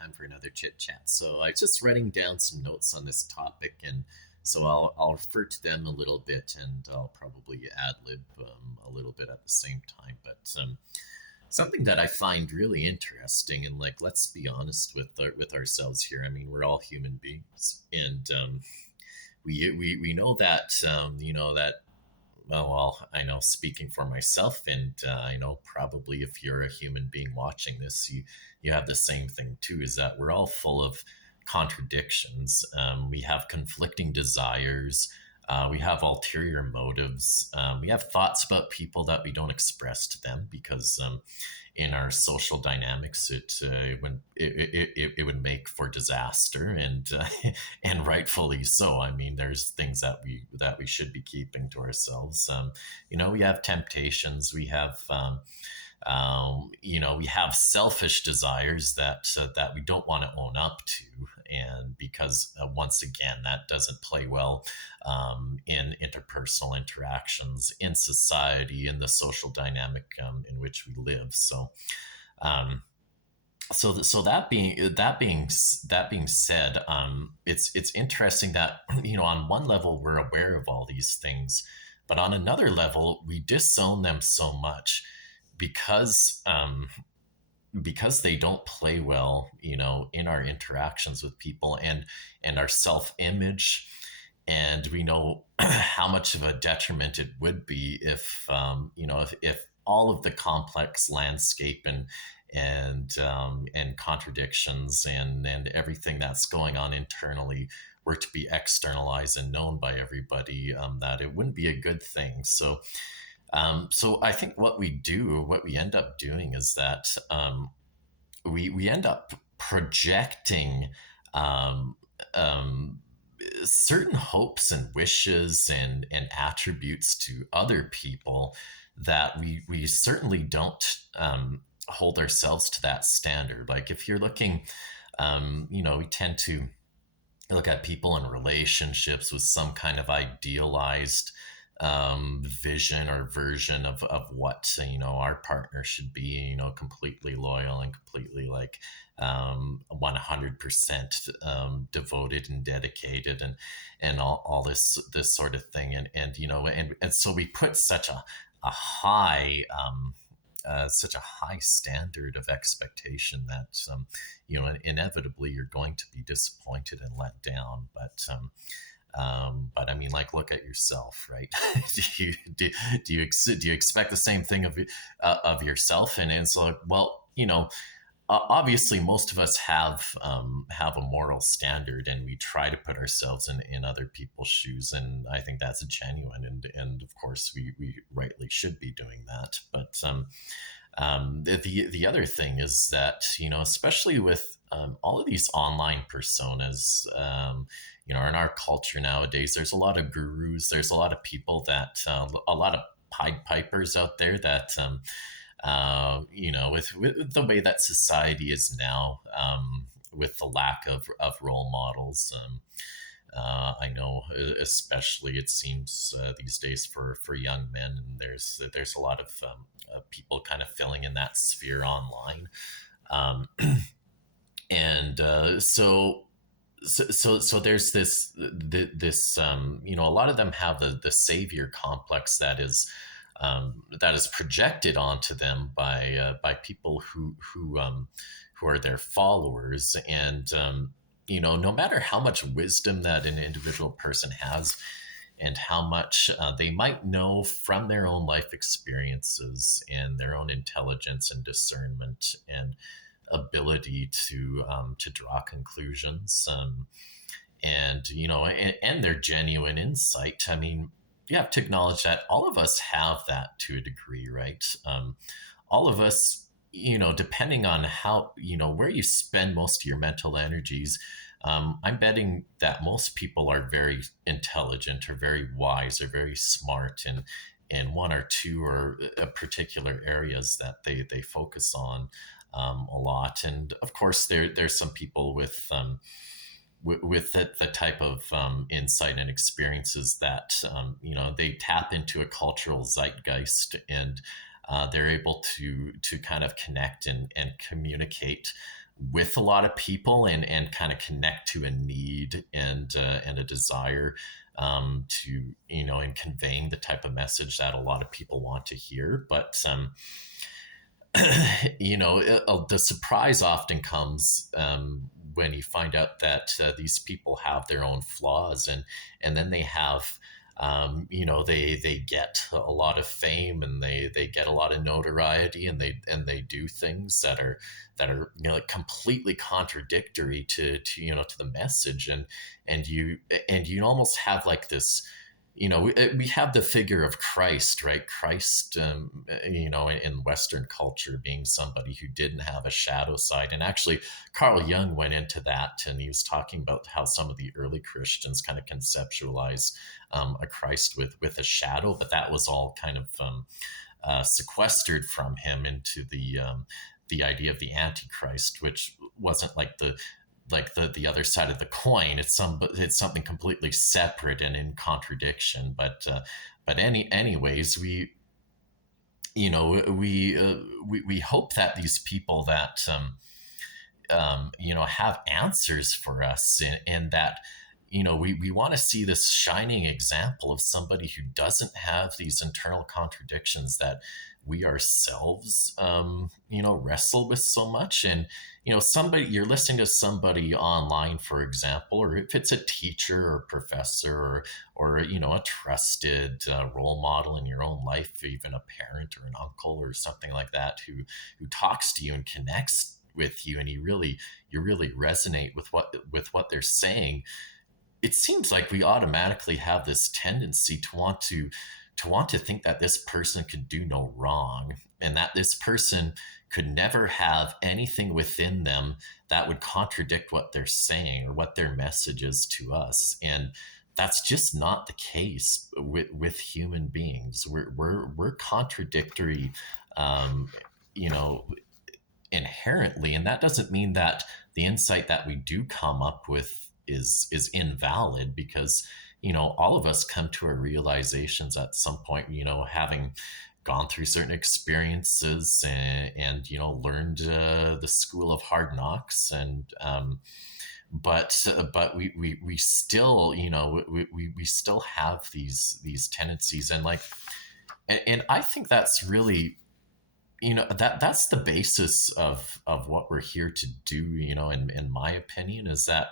time for another chit chat. So I was just writing down some notes on this topic, and so I'll refer to them a little bit, and I'll probably ad lib a little bit at the same time. But something that I find really interesting, and like, let's be honest with ourselves here. I mean, we're all human beings, and we know that that I know, speaking for myself, and I know probably if you're a human being watching this, you have the same thing too. Is that we're all full of contradictions. We have conflicting desires. We have ulterior motives. We have thoughts about people that we don't express to them because in our social dynamics, it would make for disaster, and and rightfully so. I mean, there's things that we should be keeping to ourselves. We have temptations. We have selfish desires that we don't want to own up to, and because once again, that doesn't play well in interpersonal interactions, in society, in the social dynamic in which we live. Um, so that being said, it's interesting that on one level we're aware of all these things, but on another level we disown them so much because because they don't play well, in our interactions with people, and our self-image, and we know how much of a detriment it would be if all of the complex landscape and contradictions and everything that's going on internally were to be externalized and known by everybody, that it wouldn't be a good thing. So I think what we end up doing is that we end up projecting um, um, certain hopes and wishes and attributes to other people that we certainly don't hold ourselves to that standard. Like if you're looking, we tend to look at people in relationships with some kind of idealized vision or version of what our partner should be, completely loyal and completely like 100% devoted and dedicated, and all this sort of thing, and so we put a high such a high standard of expectation that inevitably you're going to be disappointed and let down. But I mean, like, look at yourself, right? Do you expect the same thing of yourself? And it's like, well, obviously, most of us have a moral standard, and we try to put ourselves in other people's shoes, and I think that's genuine, and of course, we rightly should be doing that. But the other thing is that especially with all of these online personas, in our culture nowadays, there's a lot of gurus. There's a lot of people that a lot of Pied Pipers out there that with the way that society is now, with the lack of role models. I know, especially it seems these days for young men, and there's a lot of people kind of filling in that sphere online, um, and so there's this a lot of them have the savior complex that is projected onto them by people who are their followers, and no matter how much wisdom that an individual person has, and how much they might know from their own life experiences and their own intelligence and discernment and ability to draw conclusions, and their genuine insight. I mean, you have to acknowledge that all of us have that to a degree, right? All of us, depending on how, where you spend most of your mental energies. I'm betting that most people are very intelligent or very wise or very smart in one or two or particular areas that they focus on a lot. And of course, there's some people with the type of insight and experiences that they tap into a cultural zeitgeist, and they're able to kind of connect and communicate with a lot of people and kind of connect to a need and a desire to in conveying the type of message that a lot of people want to hear. But the surprise often comes when you find out that these people have their own flaws, and then they have they get a lot of fame, and they get a lot of notoriety, and they do things that are like completely contradictory to the message, and you almost have like this. We have the figure of Christ, right? Christ, in Western culture, being somebody who didn't have a shadow side. And actually, Carl Jung went into that, and he was talking about how some of the early Christians kind of conceptualize a Christ with a shadow, but that was all kind of sequestered from him into the idea of the Antichrist, which wasn't like the other side of the coin. It's something completely separate and in contradiction. But anyways, we hope that these people that have answers for us, and that we want to see this shining example of somebody who doesn't have these internal contradictions that we ourselves wrestle with so much. And somebody, you're listening to somebody online, for example, or if it's a teacher or professor, or a trusted role model in your own life, even a parent or an uncle or something like that, who talks to you and connects with you, and you really resonate with what they're saying. It seems like we automatically have this tendency to want to think that this person could do no wrong, and that this person could never have anything within them that would contradict what they're saying or what their message is to us. And that's just not the case with human beings. We're contradictory, um, you know, inherently, and that doesn't mean that the insight that we do come up with is invalid, because all of us come to our realizations at some point, having gone through certain experiences, and learned the school of hard knocks. And um, but uh, but we still we still have these tendencies, and like, and I think that's really, that's the basis of what we're here to do, in my opinion, is that